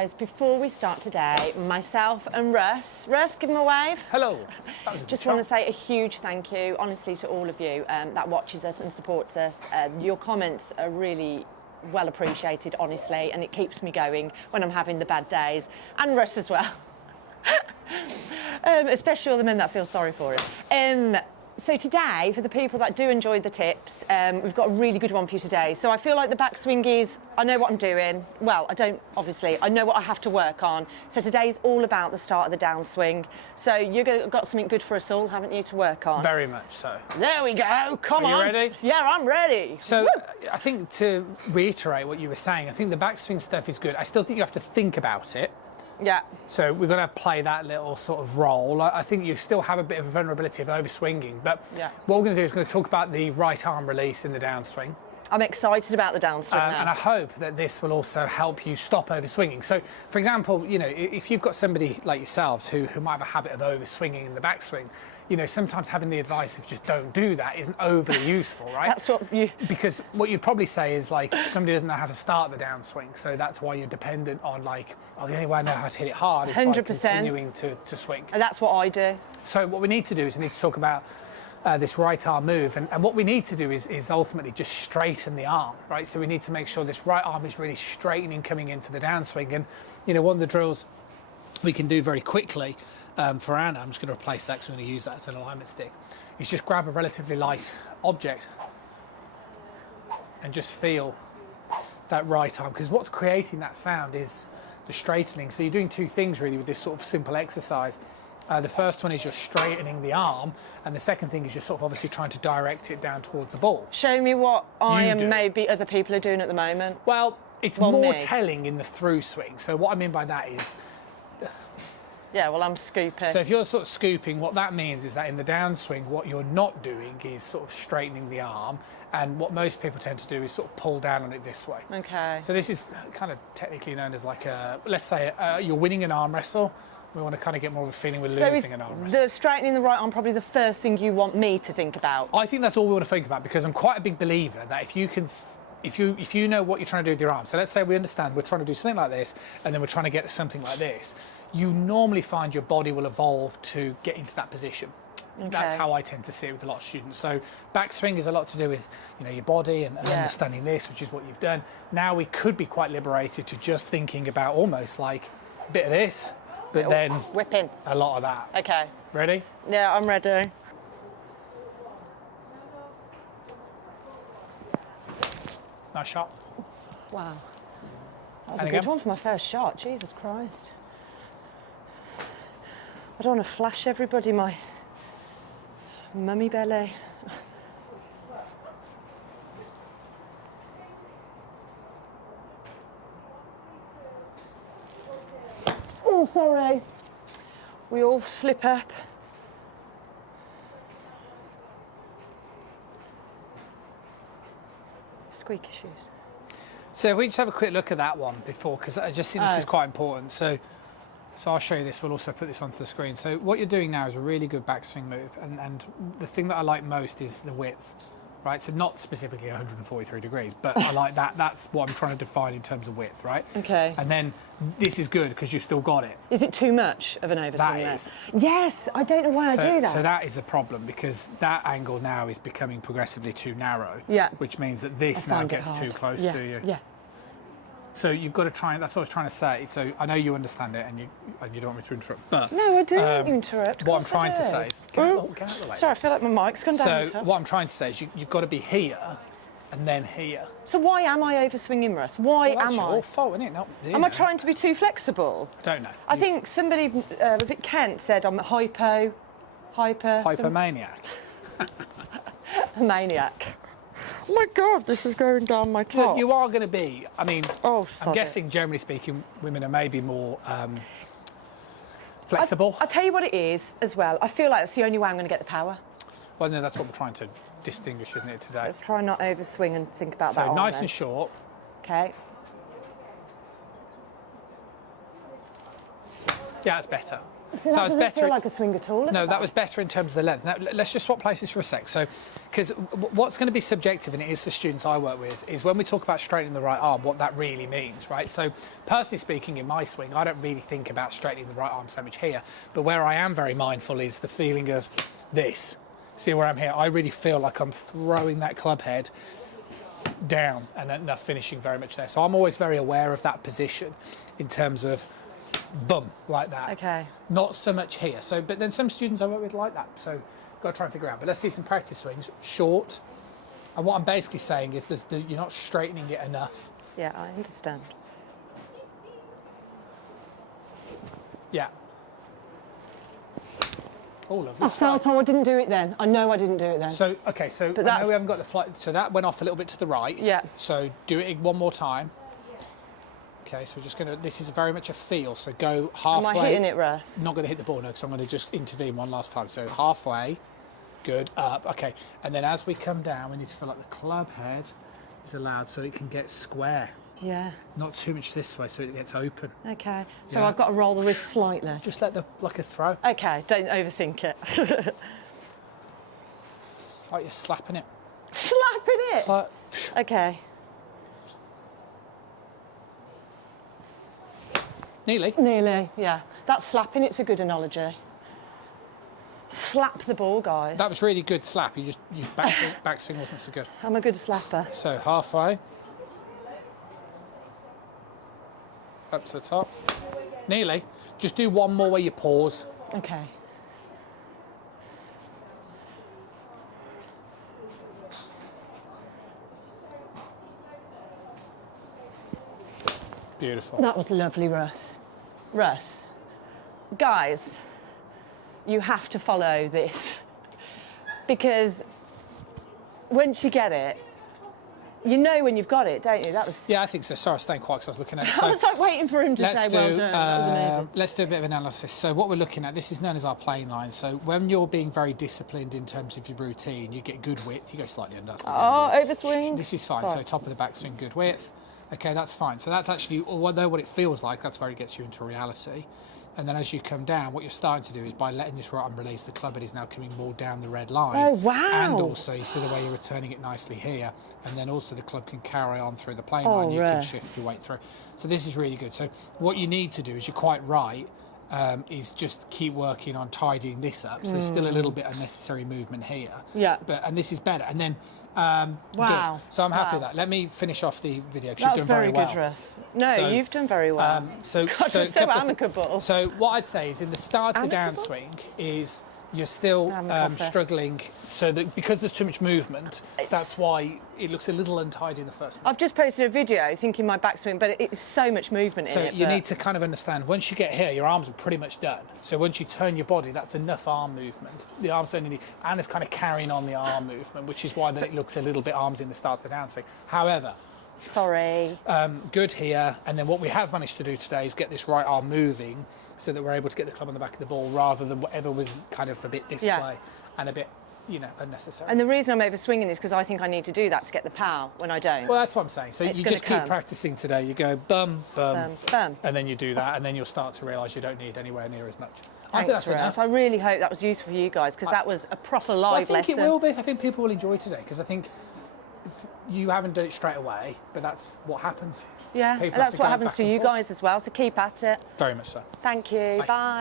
Guys, before we start today, myself and Russ, give him a wave. Hello. Just want to say a huge thank you, honestly, to all of you that watches us and supports us. Your comments are really well appreciated, honestly, and it keeps me going when I'm having the bad days, and Russ as well. Especially all the men that feel sorry for him. So today, for the people that do enjoy the tips, we've got a really good one for you today. So I feel like the backswing is, I know what I'm doing. Well, I don't, obviously, I know what I have to work on. So today's all about the start of the downswing. So you've got something good for us all, haven't you, to work on? Very much so. There we go, come on. Are you ready? Yeah, I'm ready. So I think to reiterate what you were saying, I think the backswing stuff is good. I still think you have to think about it. Yeah. So we're going to play that little sort of role. I think you still have a bit of a vulnerability of overswinging, but what we're going to do is going to talk about the right arm release in the downswing. I'm excited about the downswing now. And I hope that this will also help you stop overswinging. So, for example, you know, if you've got somebody like yourselves who might have a habit of overswinging in the backswing, you know, sometimes having the advice of just don't do that isn't overly useful, right? That's what you... Because what you'd probably say is, like, somebody doesn't know how to start the downswing, so that's why you're dependent on, like, oh, the only way I know how to hit it hard is 100%. by continuing to swing. And that's what I do. So what we need to do is we need to talk about this right arm move, and what we need to do is ultimately just straighten the arm, right? So we need to make sure this right arm is really straightening coming into the downswing. And, you know, one of the drills we can do very quickly for Anna, I'm just going to replace that because I'm going to use that as an alignment stick, is just grab a relatively light object and just feel that right arm, because what's creating that sound is the straightening. So you're doing two things really with this sort of simple exercise. The first one is just straightening the arm, and the second thing is you're sort of obviously trying to direct it down towards the ball. Show me what I and maybe other people are doing at the moment. Well, it's more telling in the through swing. So what I mean by that is... Yeah, well, I'm scooping. So if you're sort of scooping, what that means is that in the downswing, what you're not doing is sort of straightening the arm, and what most people tend to do is sort of pull down on it this way. Okay. So this is kind of technically known as like a, let's say you're winning an arm wrestle. We want to kind of get more of a feeling we're losing an arm wrestle. The straightening the right arm probably the first thing you want me to think about? I think that's all we want to think about, because I'm quite a big believer that if you can, if you know what you're trying to do with your arm, so let's say we understand we're trying to do something like this, and then we're trying to get to something like this, you normally find your body will evolve to get into that position. Okay. That's how I tend to see it with a lot of students. So backswing is a lot to do with, you know, your body and understanding this, which is what you've done. Now we could be quite liberated to just thinking about almost like a bit of this, but then whipping a lot of that. Okay. Ready? Yeah, I'm ready. Nice shot. Wow. That was a good one for my first shot. Jesus Christ. I don't want to flash everybody my mummy belly. Oh, sorry. We all slip up. Squeaky shoes. So if we just have a quick look at that one before, because I just think this is quite important. So I'll show you this. We'll also put this onto the screen. So what you're doing now is a really good backswing move, and the thing that I like most is the width, right? So not specifically 143 degrees, but I like that. That's what I'm trying to define in terms of width, right? Okay. And then this is good because you've still got it. Is it too much of an overswing? That is. Yes, I don't know why I do that. So that is a problem, because that angle now is becoming progressively too narrow. Yeah. Which means that this now gets too close to you. Yeah. So you've got to try, and that's what I was trying to say. So I know you understand it, and you don't want me to interrupt, but... No, I do interrupt. What I'm trying to say is... Get out of the way. Sorry, I feel like my mic's gone down. So what I'm trying to say is you've got to be here, and then here. So why am I overswinging, Russ? Why am I? That's your fault, isn't it? Not, am I trying to be too flexible? Don't know. I think somebody, was it Kent, said I'm hypomaniac. A maniac. Oh my God, this is going down my top. Look, you are going to be, I mean, I'm guessing, generally speaking, women are maybe more flexible. I'll tell you what it is as well. I feel like that's the only way I'm going to get the power. Well, no, that's what we're trying to distinguish, isn't it, today? Let's try not overswing and think about that. So nice and short. Okay. Yeah, that's better. So that doesn't feel like a swing at all. No, that was better in terms of the length. Now, let's just swap places for a sec. So, because what's going to be subjective, and it is for students I work with, is when we talk about straightening the right arm, what that really means, right? So, personally speaking, in my swing, I don't really think about straightening the right arm so much here. But where I am very mindful is the feeling of this. See where I'm here? I really feel like I'm throwing that club head down and finishing very much there. So I'm always very aware of that position in terms of boom, like that. Okay. Not so much here. So, but then some students I work with like that. So got to try and figure out. But let's see some practice swings. Short. And what I'm basically saying is you're not straightening it enough. Yeah, I understand. Yeah. Oh, lovely. I felt I didn't do it then. I know I didn't do it then. So, okay, so But I know we haven't got the flight. So that went off a little bit to the right. Yeah. So do it one more time. Okay, so we're just going to, this is very much a feel. So go halfway. Am I hitting it, Russ? Not going to hit the ball, no, because I'm going to just intervene one last time. So halfway, good, up, okay. And then as we come down, we need to feel like the club head is allowed so it can get square. Yeah. Not too much this way so it gets open. Okay. So Yeah. I've got to roll the wrist slightly. Just let like a throw, Okay, don't overthink it. like you're slapping it. Slapping it? Like, Okay. nearly. Nearly, yeah. That slapping it's a good analogy. Slap the ball, guys. That was really good slap. Your backswing wasn't so good. I'm a good slapper. So halfway. Up to the top. Nearly. Just do one more where you pause. Okay. Beautiful. That was lovely, Russ. Russ, guys, you have to follow this because once you get it, you know when you've got it, don't you? That was. Yeah, I think so. Sorry, I was staying quiet because I was looking at it. I So was like waiting for him to say, "Well done." That was amazing. let's do a bit of analysis. So what we're looking at, this is known as our plane line. So when you're being very disciplined in terms of your routine, you get good width. You go slightly under. That's Oh, overswing. This is fine. Sorry. So top of the backswing, good width. Okay, that's fine. So that's actually, although what it feels like, that's where it gets you into reality. And then as you come down, what you're starting to do is by letting this right arm release, the club head is now coming more down the red line. Oh, wow. And also, you see the way you're returning it nicely here. And then also the club can carry on through the plane Oh, line. You can Russ. shift your weight through. So this is really good. So what you need to do is, you're quite right, is just keep working on tidying this up. So there's still a little bit unnecessary movement here. Yeah. And this is better. And then, Wow. good. So I'm happy Wow. with that. Let me finish off the video because That you've was done very well. good, Russ. No, So, you've done very well. So, God, you're so couple of amicable. So what I'd say is in the start of the Amicable? downswing is you're still Amicable. struggling. So that because there's too much movement, It's- that's why it looks a little untidy in the first. I've just posted a video thinking my backswing, but it's so much movement So in it. you but- need to kind of understand, once you get here, your arms are pretty much done. So once you turn your body, that's enough arm movement. The arms only need, and it's kind of carrying on the arm movement, which is why then it looks a little bit arms in the start of the downswing. However, Sorry. good here, and then what we have managed to do today is get this right arm moving so that we're able to get the club on the back of the ball rather than whatever was kind of a bit this Yeah. way and a bit, unnecessary. And the reason I'm overswinging is because I think I need to do that to get the power when I don't. Well, that's what I'm saying. So It's you gonna just keep come. practicing today. You go bum, bum, Bum. and then you do that, and then you'll start to realise you don't need anywhere near as much. I think Thanks, that's Russ. enough. I really hope that was useful for you guys because that was a proper live Well, I think lesson. it will be. I think people will enjoy today because I think you haven't done it straight away, but that's what happens. Yeah, People and have that's to what go happens back to and you forth. guys as well. So keep at it. Very much so. Thank you. Bye. Bye.